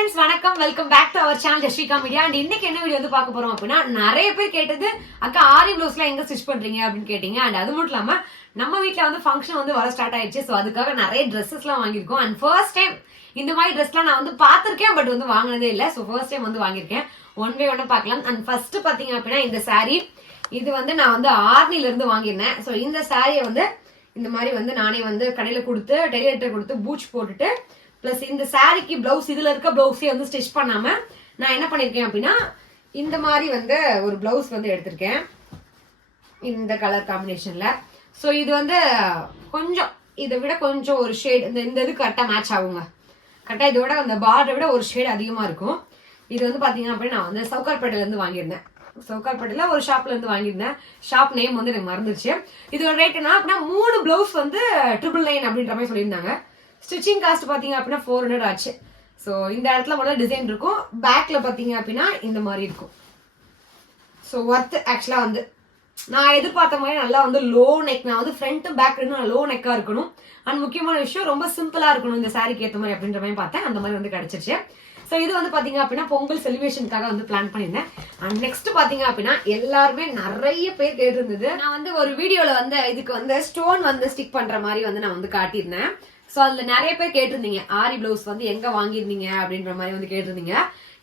Friends வணக்கம். Welcome back to our channel Jasvika media and இன்னைக்கு என்ன வீடியோ வந்து பார்க்க போறோம் அப்படின்னா நிறைய பேர் கேட்டது அக்கா ஆரி ப்ளவுஸ்லாம் எங்க ஸ்டிச் பண்றீங்க? அப்படின்னு கேட்டீங்க. அண்ட் அது மட்டும் இல்லாம நம்ம வீட்டில் வந்து ஃபங்க்ஷன் வந்து வர ஸ்டார்ட் ஆயிடுச்சு. ஸோ அதுக்காக நிறைய ட்ரெஸ்ஸஸ்லாம் வாங்கியிருக்கோம். அண்ட் ஃபர்ஸ்ட் டைம் இந்த மாதிரி ட்ரெஸ்லாம் நான் வந்து பார்த்திருக்கேன் பட் வந்து வாங்கினதே இல்லை. ஸோ ஃபர்ஸ்ட் டைம் வந்து வாங்கியிருக்கேன். ஒன் பை ஒன்னு பார்க்கலாம். அண்ட் ஃபர்ஸ்ட் பாத்தீங்க அப்படின்னா இந்த saree இது வந்து நான் வந்து ஆர்னில இருந்து வாங்கியிருந்தேன். ஸோ இந்த சாரியை வந்து இந்த மாதிரி வந்து நானே வந்து கடையில கொடுத்து டெய்லர்கிட்ட கொடுத்து பூச் போட்டுட்டு ப்ளஸ் இந்த சாரிக்கு பிளவுஸ் இதுல இருக்க பிளவுஸே வந்து ஸ்டிச் பண்ணாம நான் என்ன பண்ணிருக்கேன் அப்படின்னா இந்த மாதிரி வந்து ஒரு பிளவுஸ் வந்து எடுத்திருக்கேன். இந்த கலர் காம்பினேஷன்ல ஸோ இது வந்து கொஞ்சம் இதை விட கொஞ்சம் ஒரு ஷேட் இந்த இந்த இது கரெக்டாக மேட்ச் ஆகுங்க. கரெக்டாக இதோட அந்த பார்டரை விட ஒரு ஷேட் அதிகமாக இருக்கும். இது வந்து பார்த்தீங்கன்னா அப்படின்னா நான் வந்து சவுக்கார்பேட்டையிலேருந்து வாங்கியிருந்தேன். சவுக்கார்பேட்டையில் ஒரு ஷாப்ல இருந்து வாங்கியிருந்தேன். ஷாப் நேம் வந்து எனக்கு மறந்துருச்சு. இதோட ரேட் என்ன அப்படின்னா மூணு பிளவுஸ் வந்து ட்ரிபிள் நைன் அப்படின்ற மாதிரி சொல்லியிருந்தாங்க. ஸ்டிச்சிங் காஸ்ட் பார்த்தீங்க அப்படின்னா ஃபோர் ஹண்ட்ரட் ஆச்சு. ஸோ இந்த இடத்துல முதல்ல டிசைன் இருக்கும். பேக்கில் பார்த்தீங்க அப்படின்னா இந்த மாதிரி இருக்கும். ஸோ ஒர்த் ஆக்சுவலாக வந்து நான் எதிர்பார்த்த மாதிரி நல்லா வந்து லோ நெக் நான் வந்து ஃப்ரண்ட்டும் பேக் ரெண்டும் லோ நெக்காக இருக்கணும். அண்ட் முக்கியமான விஷயம் ரொம்ப சிம்பிளாக இருக்கணும். இந்த சாரிக்கு ஏற்ற மாதிரி அப்படின்ற மாதிரி பார்த்தேன். அந்த மாதிரி வந்து கிடச்சிருச்சு. ஸோ இது வந்து பார்த்தீங்க அப்படின்னா பொங்கல் செலிப்ரேஷனுக்காக வந்து பிளான் பண்ணியிருந்தேன். அண்ட் நெக்ஸ்ட் பார்த்தீங்க அப்படின்னா எல்லாருமே நிறைய பேர் கேட்டிருந்தது நான் வந்து ஒரு வீடியோவில் வந்து இதுக்கு வந்து ஸ்டோன் வந்து ஸ்டிக் பண்ணுற மாதிரி வந்து நான் வந்து காட்டியிருந்தேன். ஸோ அதில் நிறைய பேர் கேட்டிருந்தீங்க ஆரி பிளவுஸ் வந்து எங்கே வாங்கியிருந்தீங்க அப்படின்ற மாதிரி வந்து கேட்டிருந்தீங்க.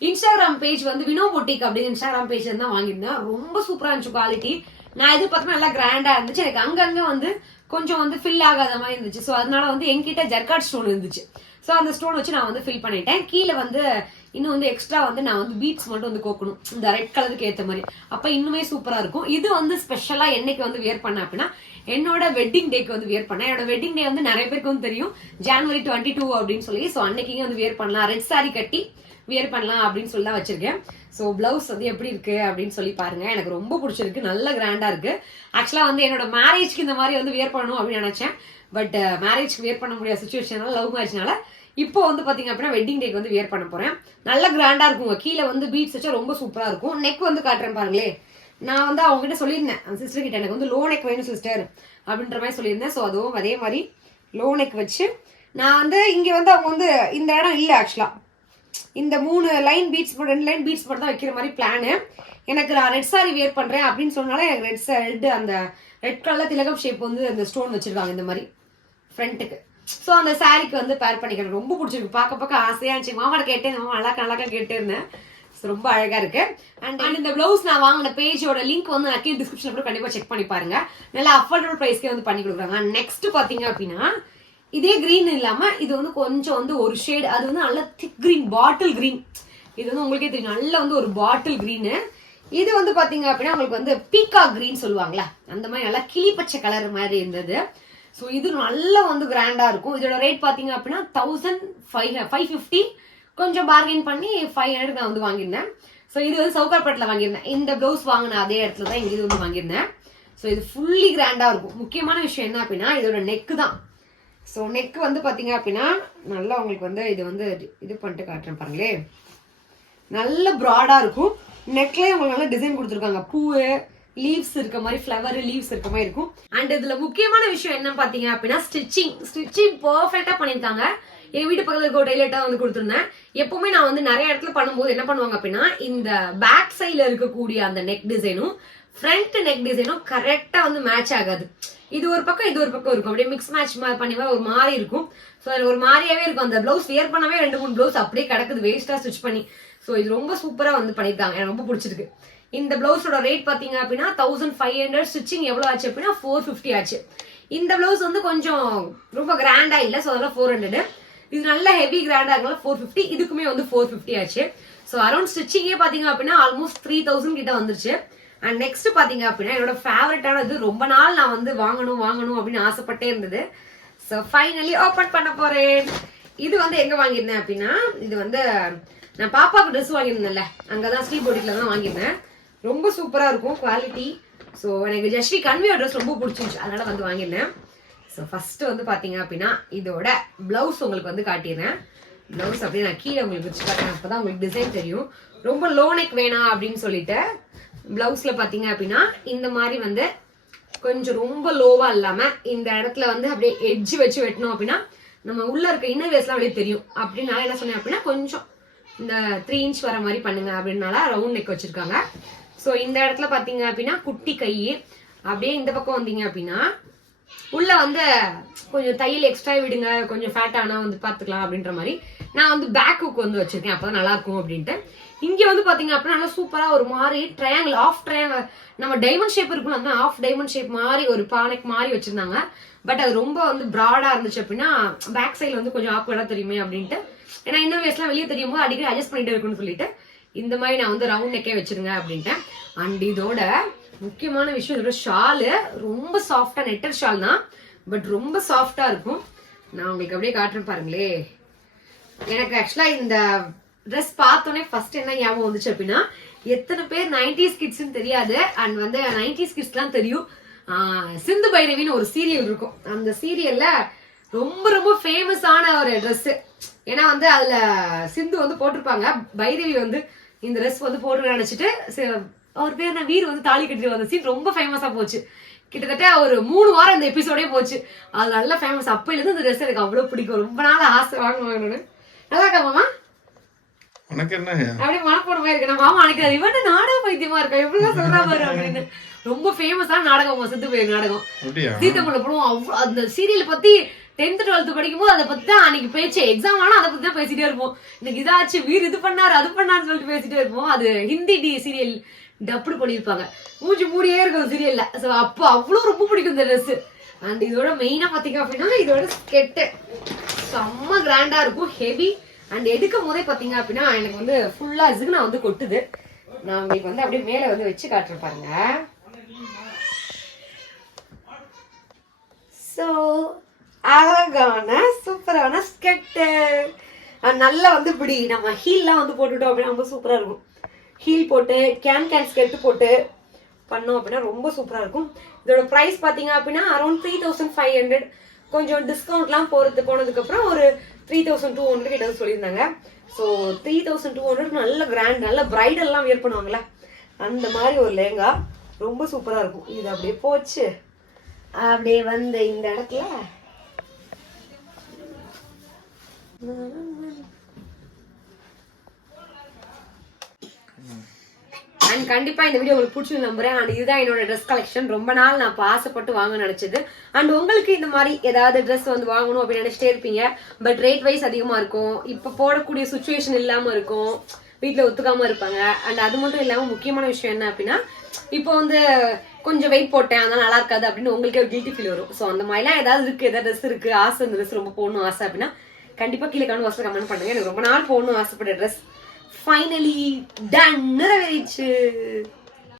இன்ஸ்டாகிராம் பேஜ் வந்து வினோ பொட்டிக் அப்படின்னு இன்ஸ்டாகிராம் பேஜ் தான் வாங்கியிருந்தேன். ரொம்ப சூப்பரா இருந்துச்சு குவாலிட்டி நான் எதிர்பார்த்தா நல்லா கிராண்டா இருந்துச்சு. எனக்கு அங்கங்க வந்து கொஞ்சம் வந்து ஃபில் ஆகாத மாதிரி இருந்துச்சு. ஸோ அதனால வந்து என்கிட்ட ஜர்காட் ஸ்டோன் இருந்துச்சு. ஸோ அந்த ஸ்டோன் வச்சு நான் வந்து ஃபில் பண்ணிட்டேன். கீழே வந்து இன்னும் வந்து எக்ஸ்ட்ரா வந்து நான் வந்து பீட்ஸ் மட்டும் வந்து கோக்கணும். இந்த ரெட் கலருக்கு ஏற்ற மாதிரி. அப்போ இன்னுமே சூப்பராக இருக்கும். இது வந்து ஸ்பெஷலாக என்னைக்கு வந்து வியர் பண்ணேன் அப்படின்னா என்னோட வெட்டிங் டேக்கு வந்து வியர் பண்ணேன். என்னோட வெட்டிங் டே வந்து நிறைய பேருக்கு வந்து தெரியும். ஜான்வரி டுவெண்ட்டி டூ அப்படின்னு சொல்லி ஸோ அன்னைக்கு வந்து வியர் பண்ணலாம். ரெட் சாரி கட்டி வியர் பண்ணலாம் அப்படின்னு சொல்லி தான் வச்சிருக்கேன். ஸோ பிளவுஸ் வந்து எப்படி இருக்கு அப்படின்னு சொல்லி பாருங்க. எனக்கு ரொம்ப பிடிச்சிருக்கு. நல்ல கிராண்டா இருக்கு. ஆக்சுவலா வந்து என்னோட மேரேஜ்க்கு இந்த மாதிரி வந்து வியர் பண்ணணும் அப்படின்னு நினைச்சேன். பட் மேரேஜ்க்கு வியர் பண்ண முடியாத சுச்சுவேஷனால லவ் மேரேஜ்னால இப்போ வந்து பாத்தீங்க அப்படின்னா வெட்டிங் டேக்கு வந்து வியர் பண்ண போறேன். நல்ல கிராண்டா இருக்குங்க. கீழே வந்து பீட்ஸ் வச்சா ரொம்ப சூப்பரா இருக்கும். நெக் வந்து காட்டுறேன் பாருங்களேன் நான் வந்து அவங்க கிட்ட சொல்லியிருந்தேன். அந்த சிஸ்டர் கிட்ட எனக்கு வந்து லோ நெக் வேணும் சிஸ்டர் அப்படின்ற மாதிரி சொல்லியிருந்தேன். ஸோ அதுவும் அதே மாதிரி லோ நெக் வச்சு நான் வந்து இங்கே வந்து அவங்க வந்து இந்த இடம் இல்லை ஆக்சுவலாக இந்த மூணு லைன் பீட்ஸ் ரெண்டு லைன் பீட்ஸ் மட்டும் தான் வைக்கிற மாதிரி பிளானு எனக்கு நான் ரெட் சாரி வியர் பண்ணுறேன் அப்படின்னு சொன்னாலே எனக்கு ரெட் ரெட் அந்த ரெட் கலர் திலகம் ஷேப் வந்து அந்த ஸ்டோன் வச்சுருக்காங்க இந்த மாதிரி ஃப்ரண்ட்டுக்கு ஸோ அந்த சாரிக்கு வந்து பேர் பண்ணிக்கிறேன். ரொம்ப பிடிச்சிருக்கு. பார்க்க பார்க்க ஆசையா இருந்துச்சு. மாமாட கேட்டேன். மாமா அழகா அழகா கேட்டே இருந்தேன் So, ரொம்ப அழகா இருக்கு. அண்ட் அண்ட் இந்த பிளவுஸ் நான் வாங்கின பேஜோட லிங்க் வந்து நான் கீழே டிஸ்கிரிப்ஷன் கூட கண்டிப்பா செக் பண்ணி பாருங்க. நல்லா அஃபோர்டபுள் ப்ரைஸ்க்கே வந்து பண்ணி கொடுக்குறாங்க. நெக்ஸ்ட் பாத்தீங்க அப்படின்னா இதே கிரீன் இல்லாம இது வந்து கொஞ்சம் வந்து ஒரு ஷேட் அது வந்து நல்ல திக் கிரீன் பாட்டில் கிரீன் இது வந்து உங்களுக்கே தெரியும். நல்ல வந்து ஒரு பாட்டில் கிரீனு இது வந்து பாத்தீங்க அப்படின்னா உங்களுக்கு வந்து பீக்கா கிரீன் சொல்லுவாங்களா அந்த மாதிரி நல்லா கிளி பச்சை கலர் மாதிரி இருந்தது. ஸோ இது நல்லா வந்து கிராண்டாக இருக்கும். இதோட ரேட் பார்த்தீங்க அப்படின்னா தௌசண்ட் ஃபைவ் ஃபைவ் ஃபிஃப்டி கொஞ்சம் பார்கெயின் பண்ணி ஃபைவ் ஹண்ட்ரட் நான் வந்து வாங்கியிருந்தேன். ஸோ இது வந்து சவுகார்பேட்டில் வாங்கியிருந்தேன். இந்த ப்ளவுஸ் வாங்கின அதே இடத்துல தான் இங்கே இது வந்து வாங்கியிருந்தேன். ஸோ இது ஃபுல்லி கிராண்டாக இருக்கும். முக்கியமான விஷயம் என்ன அப்படின்னா இதோட நெக்கு தான். ஸோ நெக் வந்து பார்த்தீங்க அப்படின்னா நல்லா உங்களுக்கு வந்து இது வந்து இது பண்ணிட்டு காட்டுறேன் பாருங்களேன் நல்ல ப்ராடாக இருக்கும். நெக்லேயே உங்களுக்கு நல்லா டிசைன் கொடுத்துருக்காங்க. பூவு லீவ்ஸ் இருக்க மாதிரி ஃப்ளவர் லீவ்ஸ் இருக்க மாதிரி இருக்கும். அண்ட் இதுல முக்கியமான விஷயம் என்ன பாத்தீங்க அப்படின்னா ஸ்டிச்சிங் ஸ்டிச்சிங் பர்ஃபெக்டா பண்ணிருக்காங்க என் வீட்டு பக்கத்துல இருக்க ஒரு டெய்லர்ட்டா வந்து கொடுத்துருந்தேன். எப்பவுமே நான் வந்து நிறைய இடத்துல பண்ணும்போது என்ன பண்ணுவாங்க அப்படின்னா இந்த பேக் சைட்ல இருக்கக்கூடிய அந்த நெக் டிசைனும் ஃப்ரண்ட் நெக் டிசைனும் கரெக்டா வந்து மேட்ச் ஆகாது. இது ஒரு பக்கம் இது ஒரு பக்கம் இருக்கும். அப்படியே மிக்ஸ் மேட்ச் பண்ணி ஒரு மாதிரி இருக்கும். ஸோ அது ஒரு மாதிரியாவே இருக்கும். அந்த ப்ளவுஸ் வியர் பண்ணவே ரெண்டு மூணு ப்ளவுஸ் அப்படியே கிடக்குது. வேஸ்டா ஸ்டிச் பண்ணி. ஸோ இது ரொம்ப சூப்பரா வந்து பண்ணியிருக்காங்க. எனக்கு ரொம்ப பிடிச்சிருக்கு. இந்த பிளவுஸோட ரேட் பார்த்தீங்க அப்படின்னா தௌசண்ட் ஃபைவ் ஹண்ட்ரட் ஸ்டிச்சிங் எவ்வளோ ஆச்சு அப்படின்னா ஃபோர் ஃபிஃப்டி ஆச்சு. இந்த பிளவுஸ் வந்து கொஞ்சம் ரொம்ப கிராண்டாக இல்லை ஸோ அதெல்லாம் ஃபோர் ஹண்ட்ரடு இது நல்ல ஹெவி கிராண்டாக இருக்கனால ஃபோர் ஃபிஃப்டி இதுக்குமே வந்து ஃபோர் ஃபிஃப்டி ஆச்சு. ஸோ அரௌண்ட் ஸ்டிச்சிங்கே பார்த்தீங்க அப்படின்னா ஆல்மோஸ்ட் த்ரீ தௌசண்ட் கிட்ட வந்துருச்சு. அண்ட் நெக்ஸ்ட் பார்த்தீங்க அப்படின்னா என்னோட ஃபேவரட்டானது ரொம்ப நாள் நான் வந்து வாங்கணும் வாங்கணும் அப்படின்னு ஆசைப்பட்டே இருந்தது. ஸோ ஃபைனலி ஓப்பன் பண்ண போறேன். இது வந்து எங்க வாங்கியிருந்தேன் அப்படின்னா இது வந்து நான் பாப்பாவுக்கு ட்ரெஸ் வாங்கியிருந்தேன்ல. அங்கதான் ஸ்ரீ பொட்டிக்ல தான் வாங்கியிருந்தேன். ரொம்ப சூப்பராக இருக்கும் குவாலிட்டி ஸோ எனக்கு ஜஸ்வி கன்வியோ ட்ரெஸ் ரொம்ப பிடிச்சிருந்துச்சு. அதனால வந்து வாங்கியிருந்தேன். ஸோ ஃபர்ஸ்ட் வந்து பார்த்தீங்க அப்படின்னா இதோட பிளவுஸ் உங்களுக்கு வந்து காட்டிடுறேன். பிளவுஸ் அப்படியே நான் கீழே உங்களுக்கு வச்சு காட்டுறேன். அப்பதான் உங்களுக்கு டிசைன் தெரியும். ரொம்ப லோ நெக் வேணாம் அப்படின்னு சொல்லிட்டு ப்ளவுஸில் பார்த்தீங்க அப்படின்னா இந்த மாதிரி வந்து கொஞ்சம் ரொம்ப லோவாக இல்லாமல் இந்த இடத்துல வந்து அப்படியே எட்ஜ் வச்சு வெட்டணும் அப்படின்னா நம்ம உள்ளே இருக்க இன்னர் வேஸ்லாம் வெளியே தெரியும். அப்படின்னு நான் என்ன சொன்னேன் அப்படின்னா கொஞ்சம் இந்த த்ரீ இன்ச் வர மாதிரி பண்ணுங்க அப்படின்னால ரவுண்ட் நெக் வச்சிருக்காங்க. ஸோ இந்த இடத்துல பார்த்தீங்க அப்படின்னா குட்டி கை. அப்படியே இந்த பக்கம் வந்தீங்க அப்படின்னா உள்ள வந்து கொஞ்சம் தையல் எக்ஸ்ட்ரா விடுங்க கொஞ்சம் ஃபேட் ஆனால் வந்து பார்த்துக்கலாம் அப்படின்ற மாதிரி நான் வந்து பேக்குக்கு வந்து வச்சிருக்கேன். அப்பதான் நல்லா இருக்கும் அப்படின்ட்டு. இங்கே வந்து பார்த்தீங்க அப்படின்னா நல்லா சூப்பராக ஒரு மாதிரி ட்ரையாங்கிள் ஆஃப் ட்ரையாங்கிள் நம்ம டைமண்ட் ஷேப் இருக்குல்ல அந்த ஆஃப் டைமண்ட் ஷேப் மாதிரி ஒரு பானைக்கு மாதிரி வச்சிருந்தாங்க. பட் அது ரொம்ப வந்து ப்ராடாக இருந்துச்சு அப்படின்னா பேக் சைடில் வந்து கொஞ்சம் ஆக்வர்டாக தெரியுமே அப்படின்ட்டு. ஏன்னா இன்னும் வயசுலாம் வெளியே தெரியும் போது அடிக்கடி அட்ஜஸ்ட் பண்ணிட்டு இருக்குன்னு சொல்லிட்டு இந்த மாதிரி நான் வந்து ரவுண்ட் நெக்கே வச்சிருங்க அப்படின்ட்டேன். அண்ட் இதோட முக்கியமான விஷயம் இதோட ஷாலு ரொம்ப சாஃப்டா நெட்டர் ஷால் தான். பட் ரொம்ப சாஃப்டா இருக்கும். நான் உங்களுக்கு அப்படியே காட்டுறேன் பாருங்களே. எனக்கு ஆக்சுவலா இந்த ட்ரெஸ் பார்த்தோன்னே ஃபர்ஸ்ட் என்ன ஞாபகம் வந்துச்சு அப்படின்னா எத்தனை பேர் நைன்டிஸ் கிட்ஸ்னு தெரியாது. அண்ட் வந்து நைன்டிஸ் கிட்ஸ்லாம் தெரியும். சிந்து பைரவின்னு ஒரு சீரியல் இருக்கும். அந்த சீரியல்ல ரொம்ப ரொம்ப ஃபேமஸான ஒரு ட்ரெஸ்ஸு ஏன்னா வந்து அதில் சிந்து வந்து போட்டிருப்பாங்க. பைரவி வந்து இந்த ட்ரெஸ் வந்து போட்டு நினைச்சிட்டு அவர் பேர் என்ன? வீர் வந்து தாலி கட்டிட்டு வந்த சீன் ரொம்ப ஃபேமஸா போச்சு. கிட்டத்தட்ட ஒரு மூணு வாரம் இந்த எபிசோடே போச்சு. அது நல்ல ஃபேமஸ் அப்பையில இருந்து இந்த ட்ரெஸ் எனக்கு அவ்வளவு பிடிக்கும். ரொம்ப நாள் ஆசை வாங்க வாங்கணும்னு நல்லா இருக்கா மாமா? உனக்கு என்ன? அப்படியே மனப்போடமா இருக்கு. நம்ம மாமா அன்னைக்கு இவன் நாடக பைத்தியமா இருக்கா? எப்படிலாம் சொல்றா பாரு அப்படின்னு. ரொம்ப ஃபேமஸான நாடகம் சித்து போய் நாடகம். சீத்தமிழ படம் அந்த சீரியல் பத்தி டென்த் டுவெல்த் படிக்கும் போது அதை பத்தி தான் அன்னைக்கு பேச்சு. எக்ஸாம் ஆனா அதை பத்தி தான் பேசிட்டே இருப்போம். இன்னைக்கு இதாச்சு வீர் இது பண்ணாரு அது பண்ணாருன்னு சொல்லிட்டு பேசிட்டே இருப்போம். அது ஹிந்தி டி சீரியல் டப்புடு பண்ணியிருப்பாங்க. மூஞ்சி மூடியே இருக்கும் சீரியல்ல ஸோ அப்போ அவ்வளோ ரொம்ப பிடிக்கும் இந்த ட்ரெஸ் அண்ட் இதோட மெயினாக பார்த்தீங்க அப்படின்னா இதோட ஸ்கெட்டு செம்ம கிராண்டாக இருக்கும். ஹெவி அண்ட் எடுக்கும் போதே பார்த்தீங்க அப்படின்னா எனக்கு வந்து ஃபுல்லாக இதுக்கு நான் வந்து கொட்டுது. நான் உங்களுக்கு வந்து அப்படியே மேலே வந்து வச்சு காட்டுறேன் பாருங்க. ஸோ அழகான சூப்பரான ஸ்கெட்டு நல்லா வந்து இப்படி நம்ம ஹீல்லாம் வந்து போட்டுட்டோம் அப்படின்னா ரொம்ப சூப்பராக இருக்கும். ஹீல் போட்டு கேன் கேன் ஸ்கெட்டு போட்டு பண்ணோம் அப்படின்னா ரொம்ப சூப்பராக இருக்கும். இதோட ப்ரைஸ் பார்த்தீங்க அப்படின்னா around three thousand five hundred கொஞ்சம் டிஸ்கவுண்ட்லாம் போகிறது போனதுக்கப்புறம் ஒரு த்ரீ தௌசண்ட் டூ ஹண்ட்ரட் கிட்ட வந்து சொல்லியிருந்தாங்க. So three thousand two hundred நல்ல கிராண்ட் நல்ல பிரைடெல்லாம் வியர் பண்ணுவாங்களே அந்த மாதிரி ஒரு லேங்கா ரொம்ப சூப்பராக இருக்கும். இது அப்படியே போச்சு. அப்படியே வந்து இந்த இடத்துல அண்ட் கண்டிப்பா இந்த வீடியோ உங்களுக்கு பிடிச்சிருந்து நம்புறேன். அண்ட் இதுதான் என்னோட ட்ரெஸ் கலெக்ஷன் ரொம்ப நாள் நான் இப்போ ஆசைப்பட்டு வாங்க நினைச்சது. அண்ட் உங்களுக்கு இந்த மாதிரி ஏதாவது ட்ரெஸ் வந்து வாங்கணும் அப்படின்னு நினைச்சிட்டே இருப்பீங்க. பட் ரேட் வைஸ் அதிகமா இருக்கும். இப்போ போடக்கூடிய சுச்சுவேஷன் இல்லாம இருக்கும். வீட்டில் ஒத்துக்காம இருப்பாங்க. அண்ட் அது மட்டும் இல்லாம முக்கியமான விஷயம் என்ன அப்படின்னா இப்போ வந்து கொஞ்சம் வெயிட் போட்டேன். அதனால நல்லா இருக்காது அப்படின்னு உங்களுக்கே ஒரு கில்ட்டி ஃபீல் வரும். ஸோ அந்த மாதிரிலாம் ஏதாவது இருக்கு? ஏதாவது ட்ரெஸ் இருக்கு? ஆசை இந்த ட்ரெஸ் ரொம்ப போடணும் ஆசை அப்படின்னா கண்டிப்பா கீழே காணும் வாசல் கமெண்ட் பண்ணுங்க. எனக்கு ரொம்ப நாள் போடணும் ஆசைப்பட்ட ட்ரெஸ் ஃபைனலி டன் நிறைவேறிச்சு